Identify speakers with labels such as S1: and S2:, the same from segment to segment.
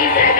S1: He said,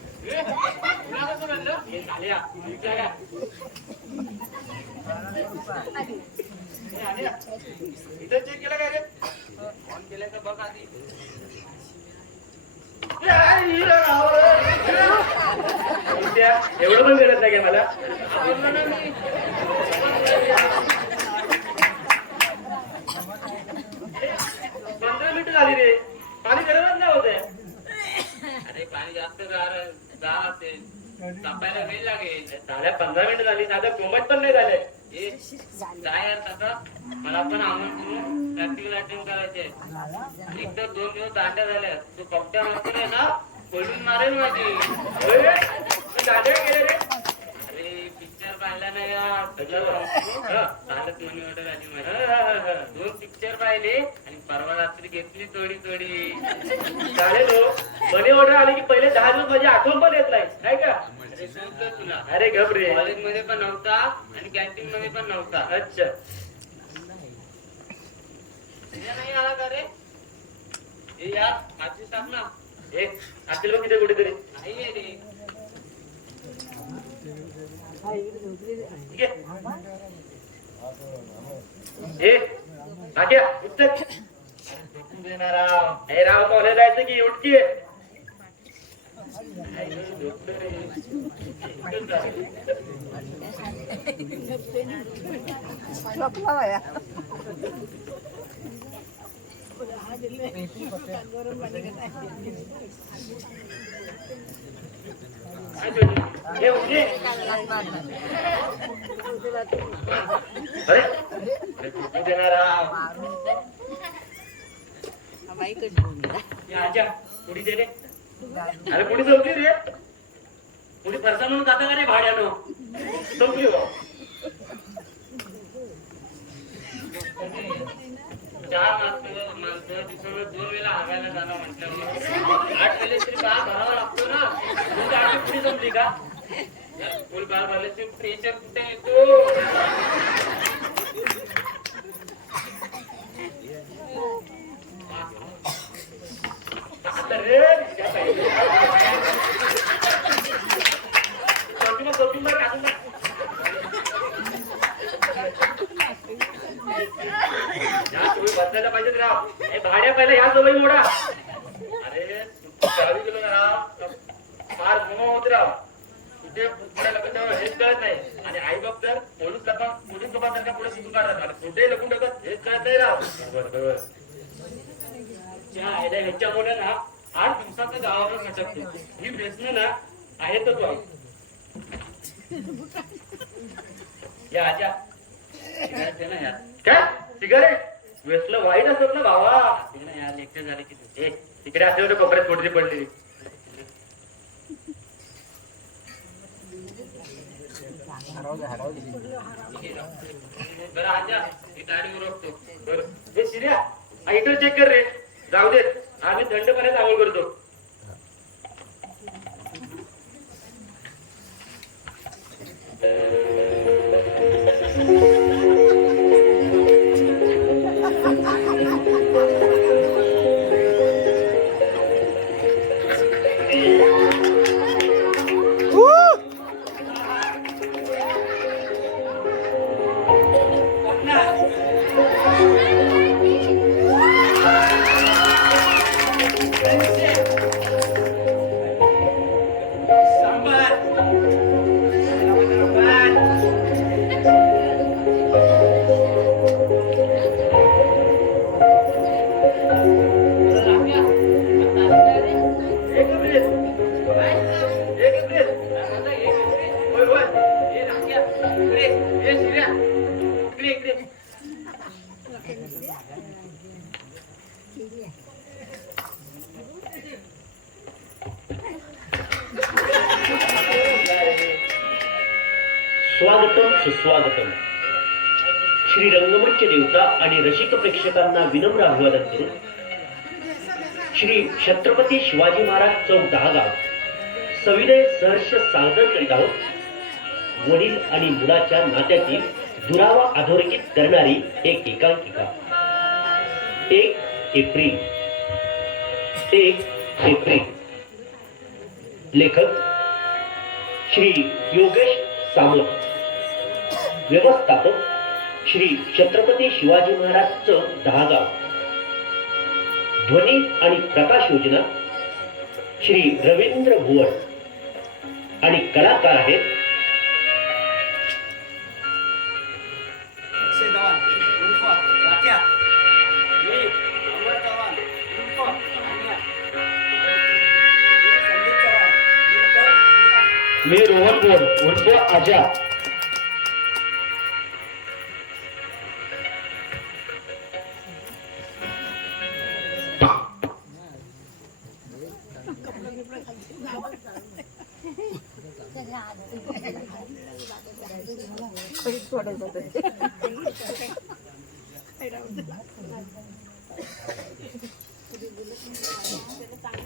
S1: इथं check केलं काय रे ऑन केलं का बघ आधी एवढं पण मिळत नाही मला पंधरा मिनिटं झाली रे. पाणी गरमच नाही होत.
S2: पाणी जास्त गार गार असेल तापायला वेळ लागेल.
S1: झाल्या पंधरा मिनिटं झाली साधं कोमट पण नाही झाले.
S2: काय यार काका मला पण आम्हाला प्रॅक्टिकल अटेंड करायचे एक तर दोन दिवस दांड्या झाल्या. तू कपट्या मारतो ना खोलून मारेल माझी.
S1: दांड्या रे.
S2: आला नाही चालत मनी ऑर्डर आली
S1: हा, हा,
S2: दोन पिक्चर पाहिले आणि परवा रात्री घेतली थोडी थोडी
S1: झाले लो मनी ऑर्डर आली की पहिले दहा दिवस माझी आठवण पण येत नाही का
S2: तुला
S1: अरे घबरे
S2: कॉलेजमध्ये पण नव्हता आणि कॅन्टीन मध्ये पण नव्हता
S1: अच्छा
S2: नाही आला का रे ए यार आजची टाक ना
S1: ए असतील बघ तिथे कुठेतरी
S2: नाही रे
S1: ए नाट्या उठ झोपून देणारा हे राव कॉलेज जायचं की उठकी पुढी दे रे अरे पुढे चौकी रे पुढे फरसा म्हणून जाता का रे भाड्यानं चौकी
S2: चार माणसं माणसं दिवसाला दोन वेळा हागायला जाणं म्हटलं आठ वेळेस तरी बाळ भरावा लागतो ना.
S1: तुझी जमली का
S2: यार, बाळ भरल्याचे प्रेशर कुठे येतो
S1: रे बदलायला पाहिजेत राव हे भाड्या पहिला ह्या जवळ मोडा अरे गावी गेलो ना राव फार मोह होत राव. कुठे पुढे तेव्हा हेच कळत नाही. आणि आई बाप तर पोलीस तपा पोलीस तपासारखा पुढे शिकून काढतात आणि कुठे लपून टाकत हेच कळत नाही राव. बरोबर ह्याच्यामुळे ना आठ दिवसात गावावर खटकतो ही व्यसनं ना आहेतच वाईट या आजा
S2: ना यार.
S1: काय? सिगारेट व्यसन वाईट असत ना भावा.
S2: दे ना यार लेक्चर झाले की तुझे
S1: ए तिकडे असले होते कोपऱ्यात कोठरी पडलेली. इकडे चेक कर रे. जाऊ देत. आम्ही थंडपणे पर्यंत करतो
S3: Thank you. आणि मुलाच्या नात्यातील दुरावा अधोरेखित करणारी एक एकांकिका. एक एप्रिल. एक एप्रिल. लेखक श्री योगेश सामंत व्यवस्थापक श्री छत्रपती शिवाजी महाराज दहागाव. ध्वनी आणि प्रकाश योजना श्री रवींद्र भुवन. आणि कलाकार आहेत
S1: मी
S3: रोहन बोड उर्फ आजा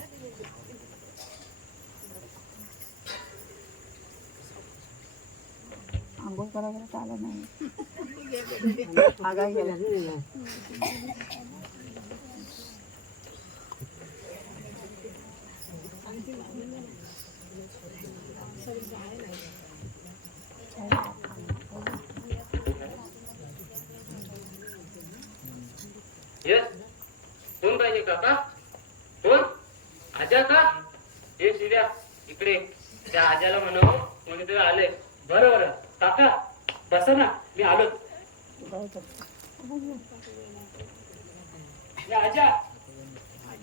S4: करायला चालत नाही.
S2: कोण पाहिजे काका कोण आजा का? हे शिर्या इकडे. त्या आजाला म्हणावं कोणीतरी आले बरं बरं. काका बसा ना मी आलो. आजा.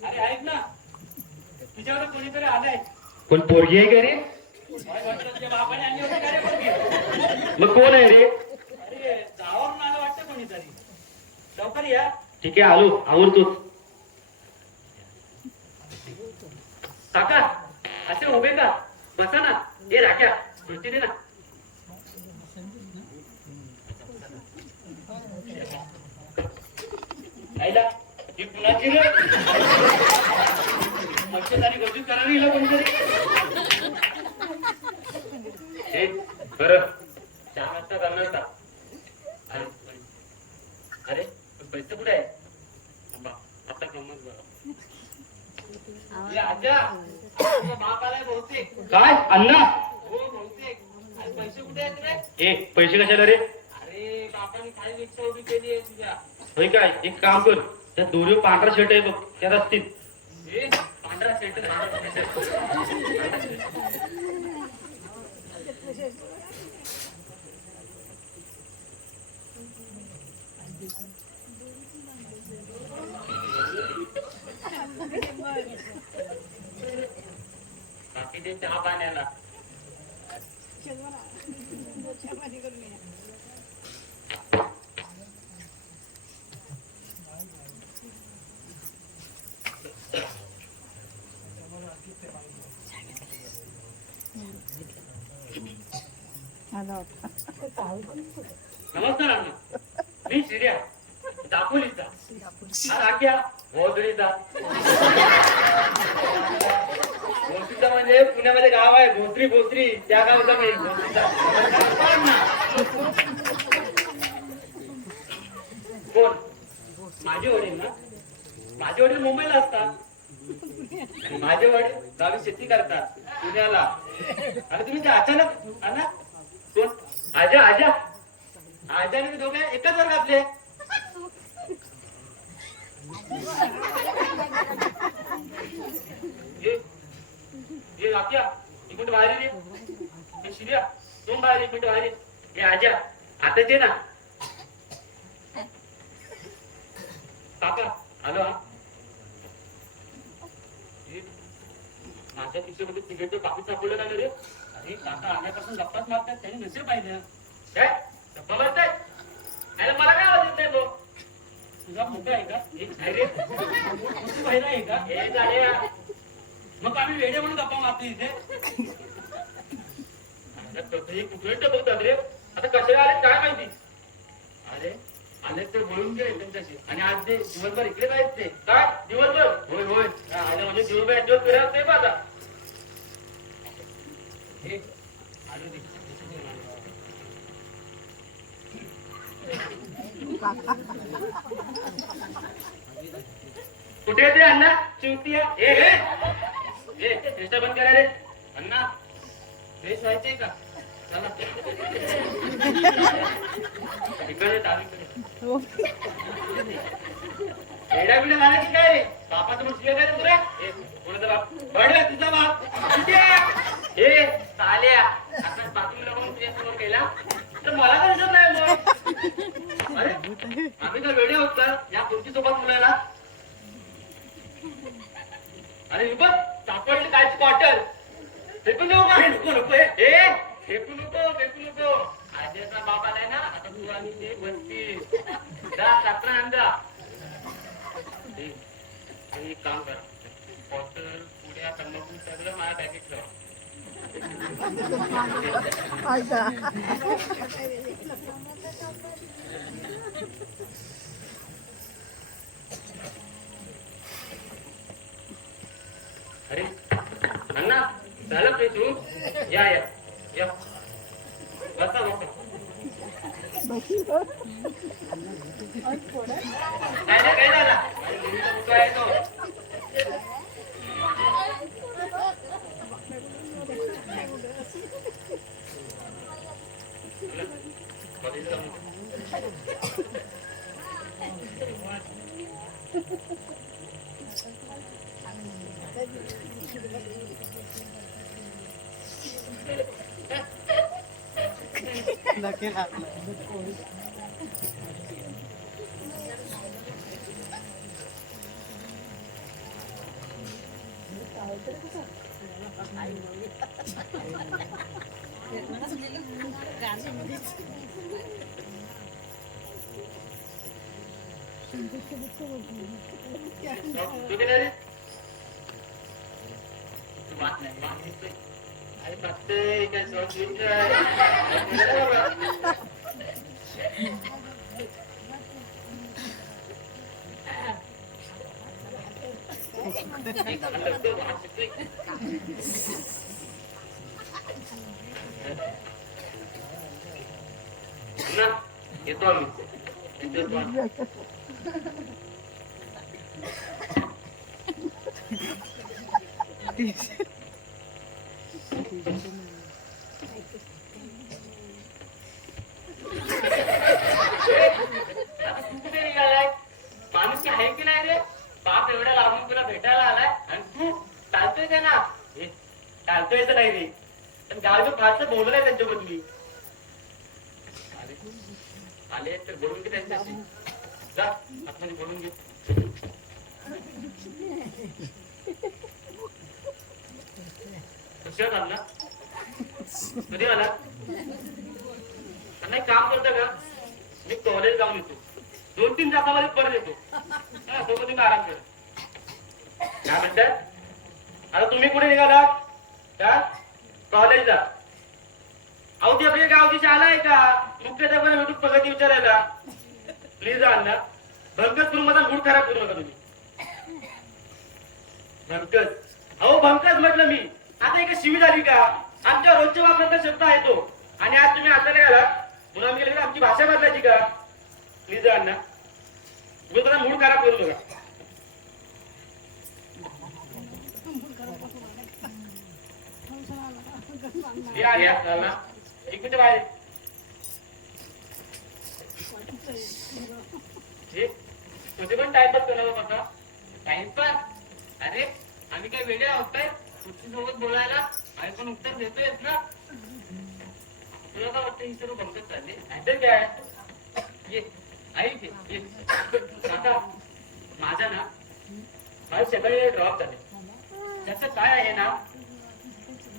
S2: अरे ऐक ना. तुझ्यावर कोणीतरी आलंय.
S3: कोण पोरगी आहे का रे? मग कोण आहे रे?
S2: अरे गावावरून आलं वाटतं कोणीतरी. लवकर या.
S3: ठीक आहे आलो आवडतोच
S2: काका असे उभे का? बसा ना. हे राख्या सुट्टी दे ना. आईला ही कुणाची रे? मच्छरदारी गरजूत करा हिला कोणतरी? बरं चहा नाश्ता करणार का? अरे अरे पैसे कुठे आहे आता गंमत बघा आजा बाप आलाय बहुतेक.
S3: काय अण्णा?
S2: हो बहुतेक. पैसे कुठे आहेत रे?
S3: ए पैसे कशाला रे?
S2: अरे बापाने काय रिक्षा उभी केली आहे तुझ्या.
S3: होय काय? एक काम कर. त्या दोरी पांढरा शर्ट आहे बघ त्यात असतील
S2: हे पांढरा ते चहा पाण्याला.
S4: आला. होता
S2: नमस्कार मी शिर्या. दापोलीचा. हा भोसरीचा भोसरीचा म्हणजे पुण्यामध्ये गाव आहे. भोसरी भोसरी त्या गावचा मी भोसरीचा कोण? माझे वडील ना? माझे वडील मुंबईला असतात. माझे वडील गावी शेती करतात. पुण्याला. आणि तुम्ही ते अचानक आणा आजा आजा. आजा आणि मी दोघे एकाच वर्गातले ये ये एक मिनिट बाहेर ये. हे शिर्या दोन बाहेर एक मिनिट बाहेर ये. हे आजा आता ते ना. काका आलो हा. माझ्या तिच्यामध्ये तिकीट पाकिट सापडलं ना रे? अरे काका आल्यापासून गप्पाच मारतात त्यांनी नसेल पाहिजे काय गप्पा मारताय? अरे मला काय आवाज येत नाही तो? तुझा मोठा आहे का? एक आहे रे तू पहिला आहे का? हे झाले मग आम्ही वेडे म्हणून गप्पा मारतो इथे. कसं कुठे टपकतात रे? आता कशाला आले? काय माहिती? अरे आले तर बोलून घे त्यांच्याशी. आणि आज ते दिवसभर इकडे ते. काय? दिवसभर? होय होय. आले म्हणजे दिवसभर फिरायला नाही पाहता. कुठे ते अण्णा? चिवती आहे. ए, ए, चेष्टा बंद करा रे. अण्णा फ्रेश व्हायचे का? चला. इकडे एडा बिडा झाला की काय रे? बापाचं मुश्किल काय तुला? कोणाचा बाप? बडे तुझा बाप. किती आहे? ए चाल्या आता बाथरूम लावून तुझ्या समोर गेला तर मला काय दिसत नाही मग अरे आम्ही तर वेळे होत का या खुर्ची सोबत मुलाला. अरे बघ सापडली कायची बॉटल? फेकून देऊ का? नको नको ए. फेकू नको फेकू नको. आज्याचा बाप आलाय ना आता तू आणि ते बसतील जा साखरा आण जा ए, तुम्ही एक काम करा. बॉटल पुड्या तंबाखू सगळं माझ्या बॅगेत ठेवा.
S4: ऐका
S2: अरे अण्णा झालं ते तू या या या. बसा बसा. काय नाही काय झाला अरे, मुलीचा मुलगा आहे तो. मुलीचा मुलगा. तू किती रे? तू वाट नाही, वाट येतोय. अरे बघतोय, काय शॉर्ट फिल्म आहे. अरे बाबा. एक अंडर तो वाट येतोय. ना, येतो आम्ही येतो आम्ही. आता तू कुठे निघालाय माणूस आहे की नाही रे बाप एवढ्या लांबून तुला भेटायला आलाय आणि तू चालतोय का ना हे, चालतोय तर नाही रे पण गावचं फारसं बोललं आहे त्यांच्याबद्दली आले आले तर बोलून घे त्यांच्याशी जा आतमध्ये बोलून घे कशात आला कधी आला? नाही काम करता का? मी कॉलेज जाऊन येतो. दोन तीन तासामध्ये परत येतो. मी सोबत आराम कर. काय म्हणतात आता तुम्ही कुठे निघाला? का कॉलेजला अहो ती आपल्या गावची शाळा आहे का? मुख्याध्यापक भेटून प्रगती विचारायला. प्लीज आणला भंकज करून माझा मूड खराब करू नका तुम्ही. भंकज अहो भंकज म्हटलं मी. आता एक शिवी झाली का? आमच्या रोजच्या वापराचा शब्द आहे तो. आणि आज तुम्ही आता नाही म्हणून पुन्हा गेले आमची भाषा बदलायची का? प्लीज अण्णा. तुम्ही त्याला मूड खराब करू नका. या या एक मिनिट बाहेर तुझे पण टाइमपास करणार होता. टाइमपास अरे आम्ही काय वेगळे आहोत काय? सोबत बोलायला आम्ही पण उत्तर देतोयच ना? तुला काय वाटतं ही सर्व बघत चालले? नाहीतर काय? ये ऐक ये. काका माझा ना माझे सगळे ड्रॉप झाले. त्याचं काय आहे ना?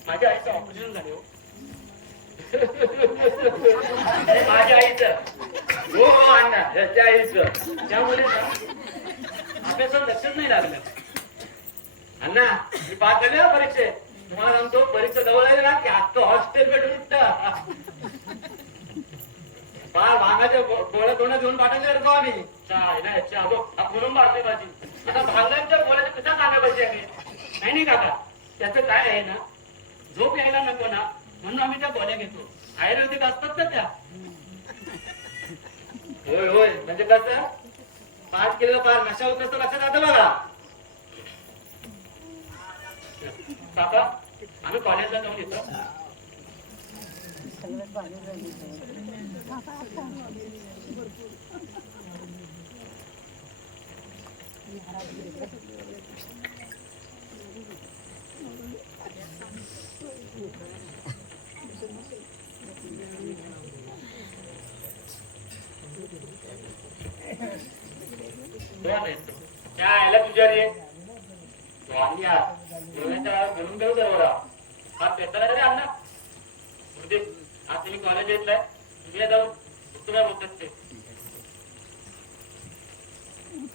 S2: माझ्या आईचं ऑपरेशन झाले हो. माझ्या आईचं. हो हो अण्णा त्याच्या आईचं. त्यामुळे अभ्यासात लक्षच नाही लागलं. अण्णा मी पास झाले ना परीक्षे तुम्हाला सांगतो परीक्षा जवळ आली ना की आता हॉस्टेल भेटून उठता.
S5: फार भांगाच्या गोळ्या दोन घेऊन पाठवले रे आम्ही.
S1: चायला म्हणून मारते माझी. आता भांगांच्या बोलायचं कसं सांगा पाहिजे आम्ही? नाही नाही काका. त्याचं काय आहे ना झोप यायला नको ना म्हणून आम्ही त्या गोळ्या घेतो. आयुर्वेदिक असतात ना त्या.
S5: होय होय. म्हणजे कसं? पाच केलेलं पार नशा होत असतं लक्षात राहतं बघा.
S1: काका आम्ही कॉलेजला जाऊन येतो
S4: सगळं पाणी झालं.
S1: कोण आहे तो? त्या आयला तुझ्या रे वाल्या डोळ्याच्या घरून हा पेपर रे अण्णा म्हणजे तुम्ही कॉलेज येतलाय. तुम्ही जाऊन बोलतात ते.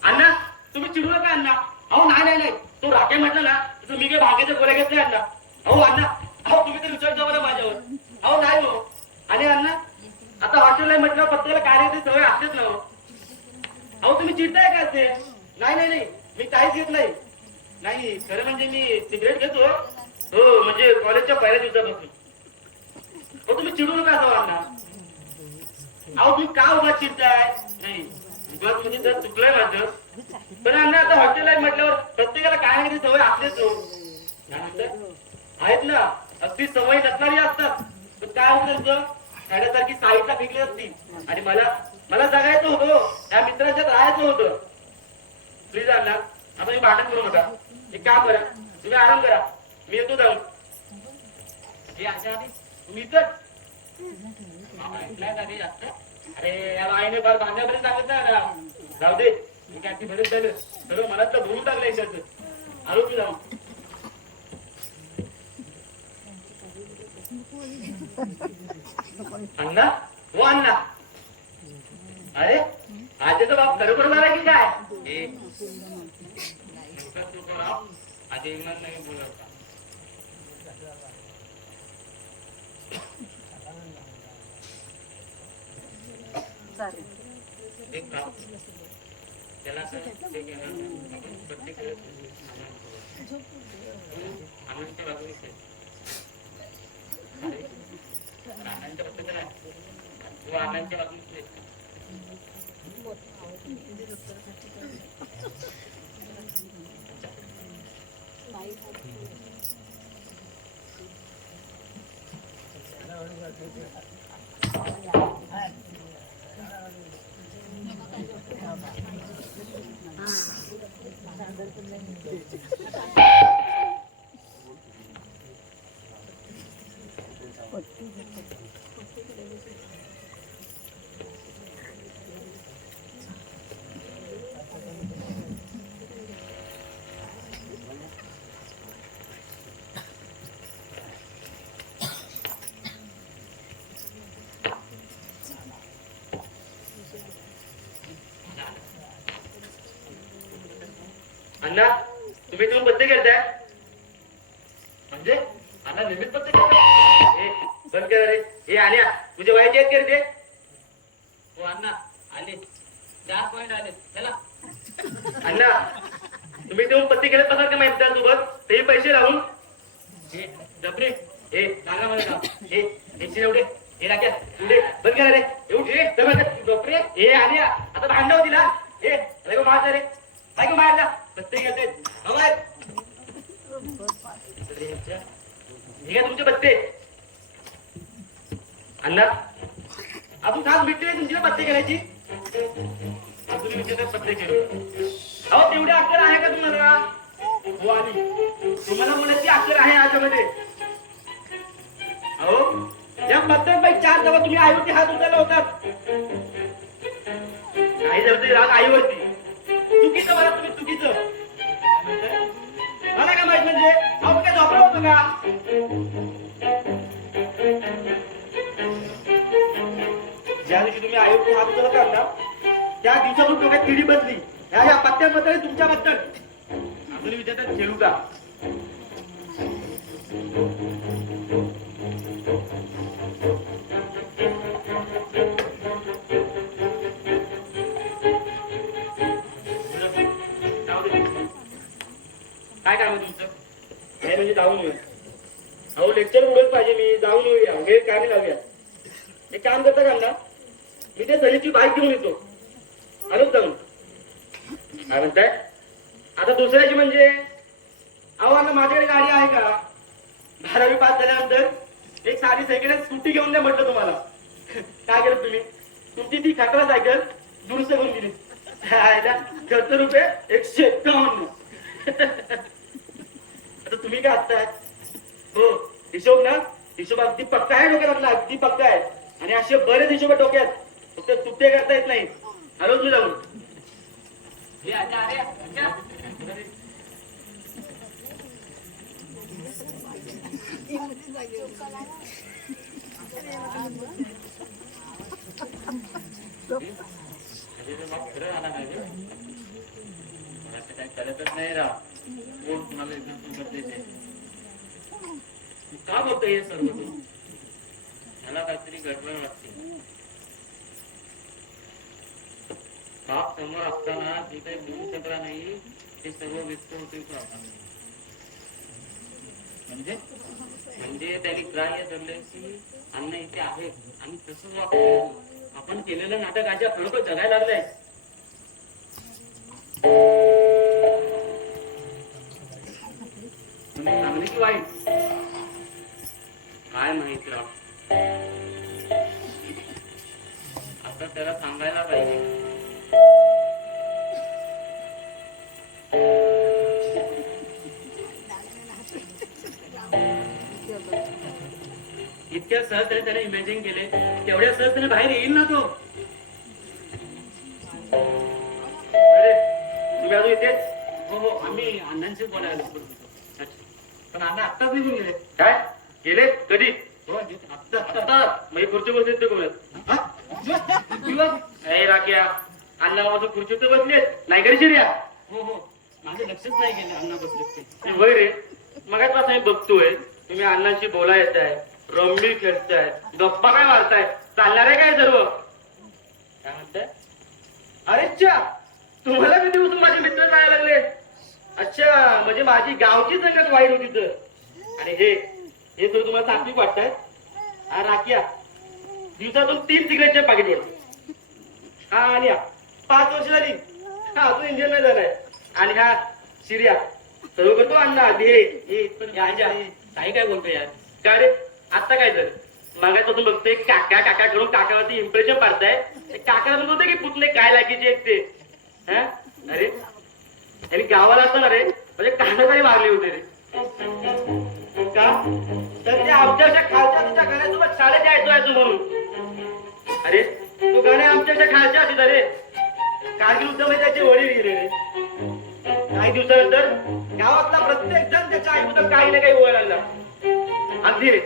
S1: अण्णा तुम्ही चिडू नका अण्णा अहो नाही नाही नाही. तो राखे म्हटलं ना तुझं मी काही भाग्याच्या गोळ्या घेतल्या अण्णा अहो अण्णा अहो तुम्ही तर विचार बरं माझ्यावर. अहो नाही हो. आणि अण्णा आता हॉस्टेलला म्हटलं प्रत्येकाला कार्याची सवय असतेच ना हो. अहो तुम्ही चिडताय का ते नाही नाही नाही. मी काहीच घेत नाही. नाही खरं म्हणजे मी सिगरेट घेतो हो. म्हणजे कॉलेजच्या पहिल्या दिवसापासून. हो तुम्ही चिडू नका असं अहो तुम्ही का उभा चिडताय? नाही उगाच म्हणजे जर चुकलंय माझं. पण अण्णा आता हॉटेल आहे म्हटल्यावर प्रत्येकाला काय ना सवय आपलेच हो. आहेत ना अगदी सवय नसणारी असतात. पण काय होतं त्यांचं खाण्यासारखी साईडला फेकली असती. आणि मला मला जगायचं होतं हो. त्या मित्राच्यात राहायचं होतं. प्लीज अण्णा आता मी भांडण करू नका. एक काम करा तुम्ही आराम करा. मी येतो जाऊन. हे आशा आधी. तुम्ही इथंच ऐकलंय का रे जास्त? अरे या बाईने फार बांधण्यापर्यंत सांगत ना जाऊ दे. मी काय ती बरेच झालं. सगळं मनात भरून टाकलं इकडचं. आलो की जाऊन. अण्णा? हो अण्णा. अरे आजचा बाप खरोखर झाला की काय? हे नुकतं तू राव आधी इमान नाही बोलत
S4: चालेल
S1: एक काम त्याला प्रत्येक बाजूने खेळ. अरे, आनंदच्या नाही. अण्णा तुम्ही तुम्ही पत्ते खेळताय म्हणजे? अण्णा पत्ते खेळताय ए, बंद कर रे. हे आल्या. तुझे वयाचे आहेत का रे ते? हो अण्णा आले. चार पॉइंट आले चला. अण्णा तुम्ही तुम्ही पत्ते खेळत बसाल का माहिती सोबत ते पैसे लावून. हे जबरे हे सांगा मला हे पैसे एवढे. हे राख्या एवढे. बंद करा रे. एवढे. जबरे हे आल्या. आता भांडव दिला हे. अरे गो मारता रे. काय गो मारला पत्ते घेते हवाय हे घ्या तुमचे पत्ते अण्णा अजून खास भेटते नाही तुमची ना पत्ते खेळायची अजून विचारतात पत्ते खेळ अहो तेवढी अक्कल आहे का तुम्हाला हो आली तुम्हाला बोलायची अक्कल आहे याच्यामध्ये अहो या पत्त्यांपैकी चार जेव्हा तुम्ही आईवरती हात उचलला होतात नाही झालं तरी राग आईवरती चुकीचं मला तुम्ही चुकीचं. मला काय माहीत म्हणजे आपण काय झोपलो होतो का? ज्या दिवशी तुम्ही आईवरती हात उचलत आहात ना त्या दिवसातून डोक्यात किडी बसली. ह्या या पत्त्याबद्दल तुमच्याबद्दल. अजून विचारतात खेळू का? काय केलं तुम्ही? तुमची ती खटरा सायकल दुरुस्त करून दिली. खर्च रुपये एकशे एक्कावन्न. आता तुम्ही काय असताय हो हिशोब ना? हिशोब अगदी पक्का आहे डोक्यात आपला अगदी पक्का आहे. आणि असे बरेच हिशोब डोक्यात. फक्त सुट्टे करता येत नाही. आलोच मी जाऊन
S5: हे
S1: का बोलतोय हे सर्व तू मला काहीतरी गडबड वाटते बाप समोर असताना जे काही बोलू शकला नाही ते सर्व व्यक्त होते म्हणजे म्हणजे त्याने ग्राह्य धरले की अन्न इथे आहे आणि तसंच वाटतं आपण केलेलं नाटक आजच्या खरोखर जगायला लागलंय. चांगली की वाईट? काय माहीत राव? आता त्याला सांगायला पाहिजे. इतक्या सहज त्याने इमॅजिन केले. त्याने बाहेर येईल ना तो. अरे तुम्ही अजून इथेच? हो हो आम्ही अण्णांशी बोलायला. पण अण्णा आत्ताच निघून गेले. काय? गेले? कधी? हो आत्ता आत्ता. मग खुर्ची बसले ते बोलत राख्या अण्णा माझं खुर्चीवर बसलेत नाही करी शिर्या? हो हो. माझं लक्षच नाही गेलं अण्णा बसले ते. होय रे. मग मी बघतोय तुम्ही अण्णांशी बोला येत आहे. रम्मी खेळताय गप्पा काय मारताय? चालणार आहे काय सर्व? काय म्हणताय? अरे अच्छा तुम्हाला किती दिवस माझे मित्र जायला लागले? अच्छा म्हणजे माझी गावची संगत वाईट होती तर. आणि हे हे तर तुम्हाला सात्विक वाटतंय? हा राखिया. दिवसातून तीन सिगरेटचे पाकिट वाटत हा आणि पाच वर्ष झाली. हा अजून इंजिन नाही झालाय. आणि हा शिर्या. सर्व करतो अण्णा हे हे पण काय बोलतो यार? काय रे? आता काय झालं? मागायचं बघते काका काका करून काकावरती इम्प्रेशन पाडताय. काकाला म्हणत होते की पुतले काय लागायचे एक ते? हा? अरे आणि गावाला असताना रे म्हणजे कानाखाली मारले होते रे. का? तर ते आमच्याच्या खालच्या तुझ्या घरासोबत शाळेत यायचो यायचो म्हणून. अरे तू गाणे आमच्याच्या खालच्या असे अरे कारगिल युद्धामध्ये त्याचे वडील गेले रे. काही दिवसानंतर गावातला प्रत्येक जण त्याच्या आईबद्दल काही ना काही वळ लागला अगदी रे.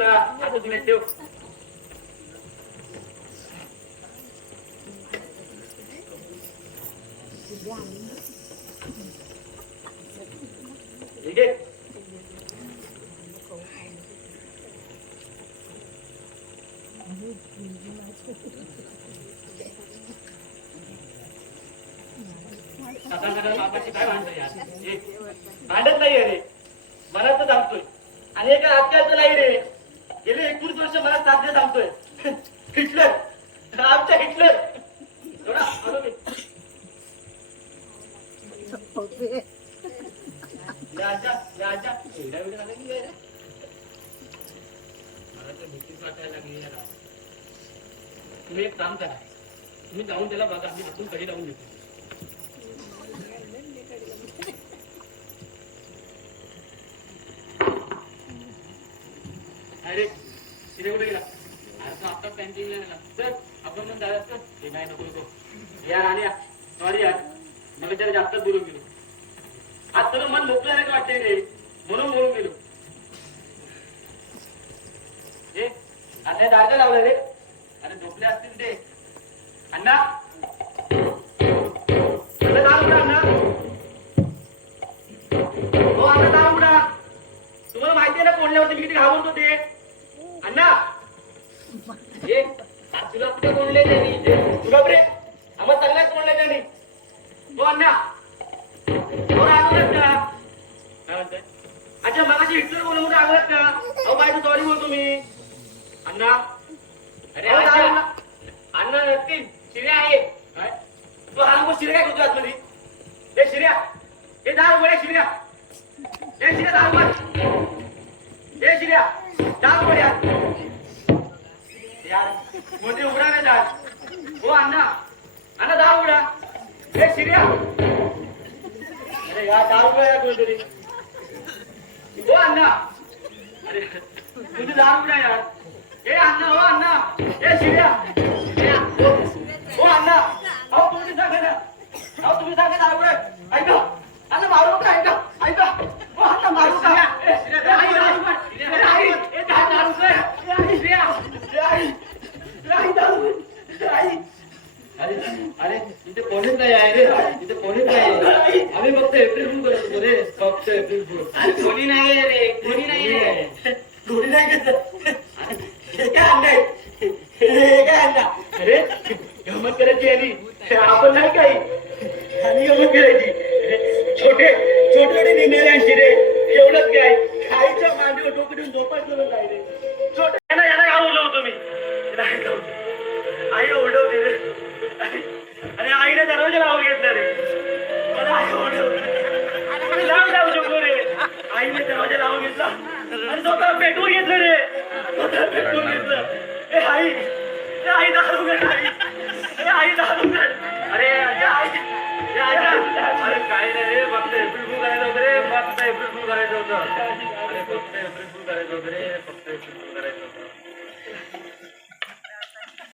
S1: ठेव. ठीक आहे काय भांडत नाही रे मला तर सांगतोय आणि एका आजकालचं नाही रे गेले एकवीस वर्ष मला साध्य सांगतोय. हिटलर. आमच्या हिटलर. एवढा आलो मी. एवढ्या वेळी झालं की काय मला तर भीतीच वाटायला लागली तुम्ही एक काम करा. तुम्ही जाऊन त्याला बघा. मी हातून कधी लावून देतो अरे तिथे कुठे गेला? अरे आता कॅन्टीनला गेला. चल आपण पण जायचं चल. हे नाही नको नको. यार आणि सॉरी यार. मला जरा जास्त बोलून गेलो. आज तुला मन मोकळं नाही वाटतंय रे? म्हणून बोलून गेलो. अरे अण्णा नसतील शिर्या आहे. तू हा शिर्या काय करतो आतमध्ये? शिर्या. ए दहा उघड शिर्या. शिर्या दहा उघड. ए शिर्या. दहा उघड यार. मोठे उघडा नाही दार. हो अण्णा. अण्णा दहा उघडा. ए शिर्या. अरे यार दहा यार कोणतरी. हो अण्णा. अरे तुझी दहा उघडा यार. ए अण्णा हो अण्णा ए शिर्या शिर्या, हो हो अण्णा अहो तुम्ही सांगा ना अहो तुम्ही सांगा दहा उघडा ऐका अण्णा मारू नका ऐका ऐका हो अण्णा मारू नका ए, शिर्या, दहा उघडा. ए, आई, ए, दहा दहा उघडा. ए, आई, शिर्या. ए, आई. ए, आई, दहा उघडा. ए, आई.
S5: अरे अरे इथे कोणीच नाही आहे रे इथे कोणीच नाही आहे. आम्ही फक्त एप्रिल फुल करत होतो रे फक्त एप्रिल फुल
S1: अरे कोणी नाहीये रे कोणी नाहीये कोणी नाही कसं हे काय आणलंय हे काय आणला अरे गमत